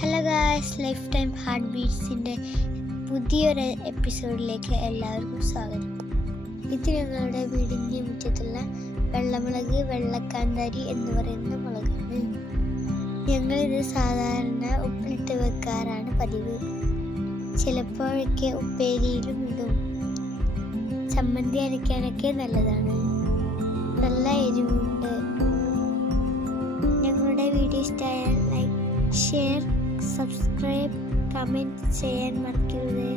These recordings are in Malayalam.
Hello guys, lifetime heart ബീറ്റ്സിൻ്റെ പുതിയൊരു എപ്പിസോഡിലേക്ക് എല്ലാവർക്കും സ്വാഗതം. ഇത് ഞങ്ങളുടെ വീടിൻ്റെ മുറ്റത്തുള്ള വെള്ളമുളക്, വെള്ളക്കാന്താരി എന്ന് പറയുന്ന മുളകാണ്. ഞങ്ങളിത് സാധാരണ ഉപ്പിലിട്ട് വെക്കാറാണ് പതിവ്. ചിലപ്പോഴൊക്കെ ഉപ്പേരിയിലും ഇടും. ചമ്മന്തി അരയ്ക്കാനൊക്കെ നല്ലതാണ്. നല്ല എരിവുണ്ട്. ഞങ്ങളുടെ വീഡിയോ ഇഷ്ടമായാൽ ലൈക്ക്, ഷെയർ, സബ്സ്ക്രൈബ്, കമൻറ്റ് ചെയ്യാൻ മറക്കരുത്.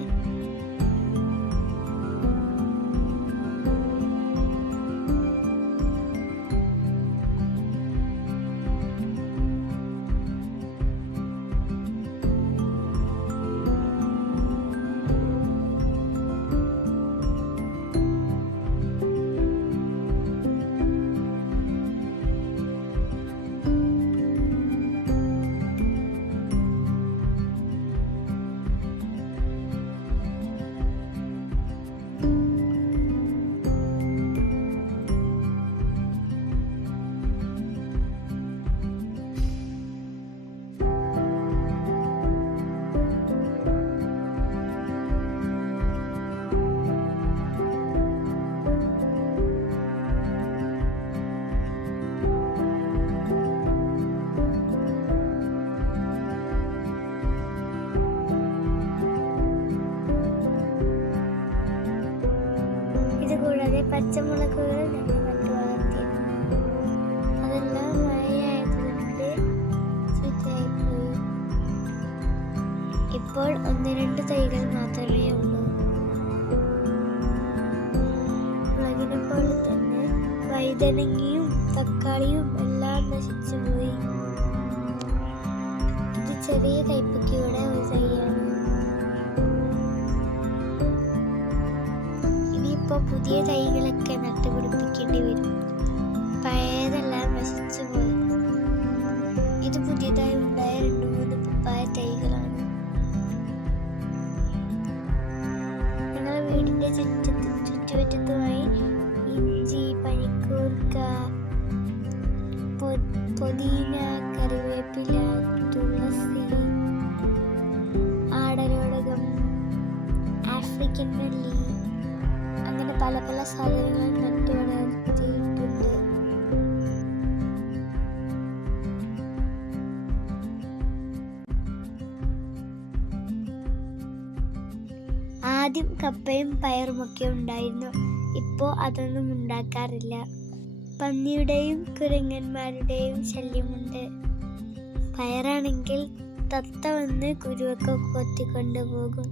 കൂടാതെ പച്ചമുളകുകൾ ഞങ്ങൾ നട്ടു വളർത്തിയിരുന്നു. അതെല്ലാം മഴയായതുകൊണ്ട് ചീത്തയായിപ്പോയി. ഇപ്പോൾ 1-2 തൈകൾ മാത്രമേ ഉള്ളൂ. മുളകിനെ പോലെ തന്നെ വഴുതനങ്ങയും തക്കാളിയും എല്ലാം നശിച്ചുപോയി. ഇത് ചെറിയ കൈപ്പക്കയുടെ ഒരു തൈയാണ്. ഇപ്പോൾ പുതിയ തൈകളൊക്കെ നട്ടുപിടിപ്പിക്കേണ്ടി വരും. പഴയതെല്ലാം നശിച്ചു പോയി. ഇത് പുതിയതായി ഉണ്ടായ 2-3 പപ്പായ തൈകളാണ്. ഞങ്ങളുടെ വീടിൻ്റെ ചുറ്റുവറ്റത്തുമായി ഇഞ്ചി, പനിക്കൂർക്ക, പുതിന, കറിവേപ്പില, തുളസി, ആടലോടകം, ആഫ്രിക്കൻ മല്ലി, അങ്ങനെ പല പല സാധനങ്ങൾ നട്ടു വളർത്തിയിട്ടുണ്ട്. ആദ്യം കപ്പയും പയറുമൊക്കെ ഉണ്ടായിരുന്നു. ഇപ്പോൾ അതൊന്നും ഉണ്ടാക്കാറില്ല. പന്നിയുടെയും കുരങ്ങന്മാരുടെയും ശല്യമുണ്ട്. പയറാണെങ്കിൽ തത്ത വന്ന് കുരുവൊക്കെ കൊത്തിക്കൊണ്ടു പോകും.